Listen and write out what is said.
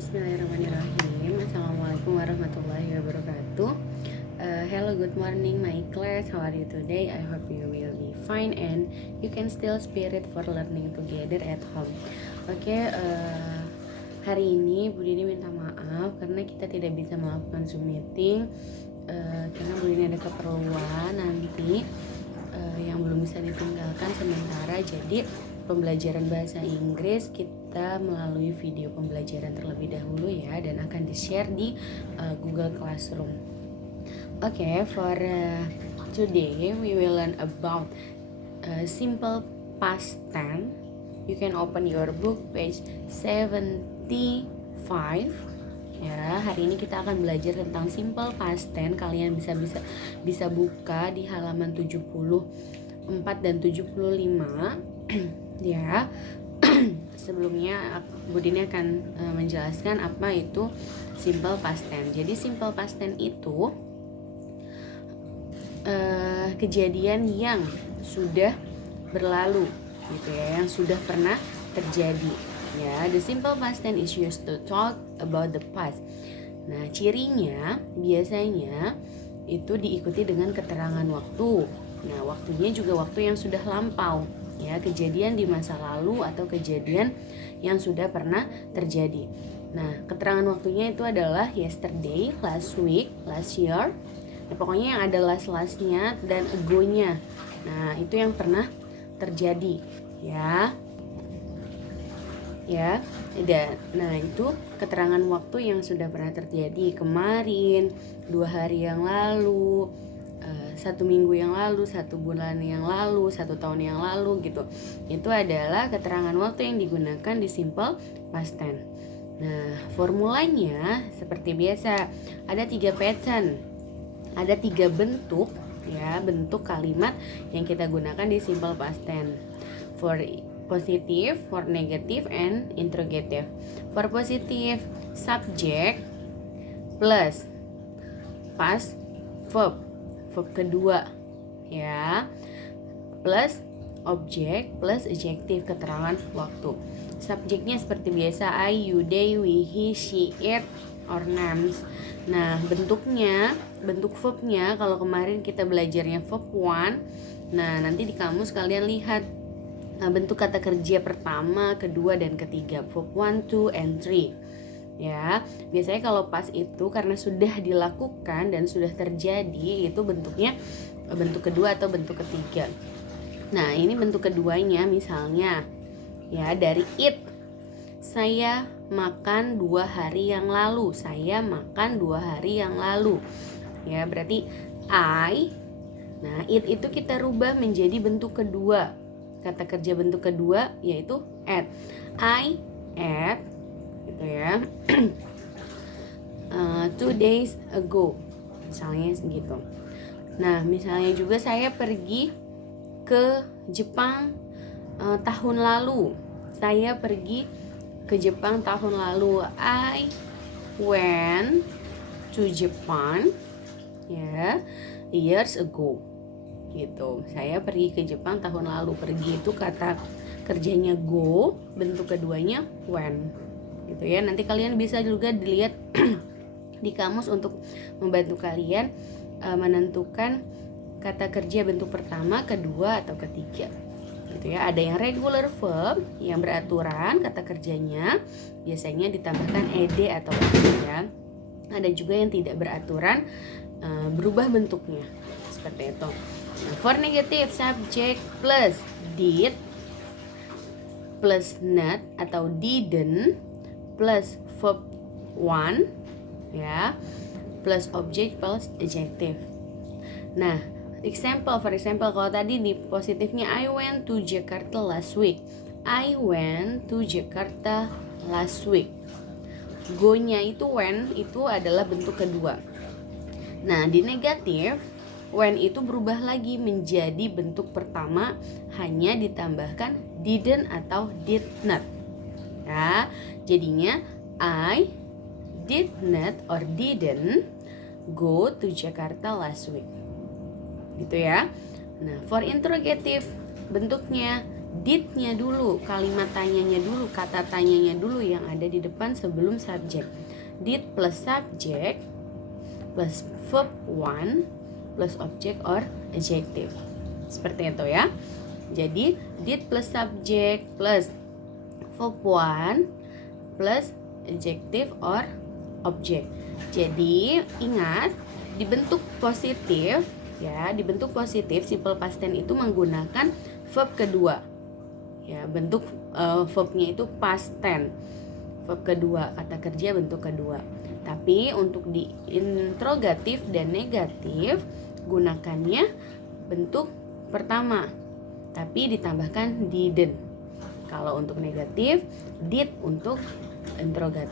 Bismillahirrahmanirrahim. Assalamualaikum warahmatullahi wabarakatuh. Hello, good morning my class. How are you today? I hope you will be fine and you can still spirit for learning together at home. Hari ini Bu Dini minta maaf karena kita tidak bisa melakukan Zoom meeting karena Bu Dini ada keperluan nanti yang belum bisa ditinggalkan sementara. Jadi pembelajaran bahasa Inggris kita melalui video pembelajaran terlebih dahulu ya, dan akan di-share di Google Classroom. For today we will learn about simple past tense. You can open your book page 75. Ya, hari ini kita akan belajar tentang simple past tense. Kalian bisa buka di halaman 74 dan 75. Ya, sebelumnya Bu Dini akan menjelaskan apa itu simple past tense. Jadi simple past tense itu kejadian yang sudah berlalu, gitu ya, yang sudah pernah terjadi. Ya, the simple past tense is used to talk about the past. Nah, cirinya biasanya itu diikuti dengan keterangan waktu. Nah, waktunya juga waktu yang sudah lampau. Ya, kejadian di masa lalu atau kejadian yang sudah pernah terjadi. Nah, keterangan waktunya itu adalah yesterday, last week, last year. Nah, pokoknya yang ada last-lastnya dan ago-nya. Nah, itu yang pernah terjadi, ya. Nah, itu keterangan waktu yang sudah pernah terjadi kemarin, 2 hari yang lalu, 1 minggu yang lalu, 1 bulan yang lalu, 1 tahun yang lalu gitu. Itu adalah keterangan waktu yang digunakan di simple past tense. Nah, formulanya seperti biasa, ada 3 pattern, ada 3 bentuk ya, bentuk kalimat yang kita gunakan di simple past tense. For positive, for negative, and interrogative. For positive, subject plus past verb kedua ya, plus objek plus adjective keterangan waktu. Subjeknya seperti biasa I, you, they, we, he, she, it, or names. Nah, bentuk verbnya kalau kemarin kita belajarnya verb 1. Nah, nanti di kamus kalian lihat bentuk kata kerja pertama, kedua, dan ketiga, verb 1, 2, and 3. Ya, biasanya kalau pas itu karena sudah dilakukan dan sudah terjadi, itu bentuknya bentuk kedua atau bentuk ketiga. Nah, ini bentuk keduanya misalnya ya, dari eat. Saya makan 2 hari yang lalu. Saya makan 2 hari yang lalu. Ya, berarti I. Nah, eat itu kita rubah menjadi bentuk kedua. Kata kerja bentuk kedua yaitu ate. I ate, gitu ya. 2 days ago, misalnya segitu. Nah, misalnya juga saya pergi ke Jepang tahun lalu. Saya pergi ke Jepang tahun lalu. I went to Japan ya, years ago. Gitu. Saya pergi ke Jepang tahun lalu. Pergi itu kata kerjanya go, bentuk keduanya went. Gitu ya. Nanti kalian bisa juga dilihat di kamus untuk membantu kalian menentukan kata kerja bentuk pertama, kedua, atau ketiga. Gitu ya. Ada yang regular verb yang beraturan kata kerjanya, biasanya ditambahkan ed atau ya. Ada juga yang tidak beraturan, berubah bentuknya seperti itu. Nah, for negative, subject plus did plus not atau didn't plus verb 1 ya, plus object plus adjective. Nah, for example kalau tadi di positifnya I went to Jakarta last week. I went to Jakarta last week. Go-nya itu when, itu adalah bentuk kedua. Nah, di negatif when itu berubah lagi menjadi bentuk pertama, hanya ditambahkan didn't atau did not. Ya, jadinya I did not or didn't go to Jakarta last week. Gitu ya. Nah, for interrogative bentuknya did-nya dulu, kalimat tanyanya dulu, kata tanyanya dulu yang ada di depan sebelum subjek. Did plus subjek plus verb one plus object or adjective. Seperti itu ya. Jadi did plus subjek plus verb one plus adjective or object. Jadi ingat, dibentuk positif ya, dibentuk positif simple past tense itu menggunakan verb kedua. Ya, bentuk verbnya itu past tense. Verb kedua, kata kerja bentuk kedua. Tapi untuk di interrogatif dan negatif gunakannya bentuk pertama, tapi ditambahkan didn't. Kalau untuk negatif, did untuk interrogatif.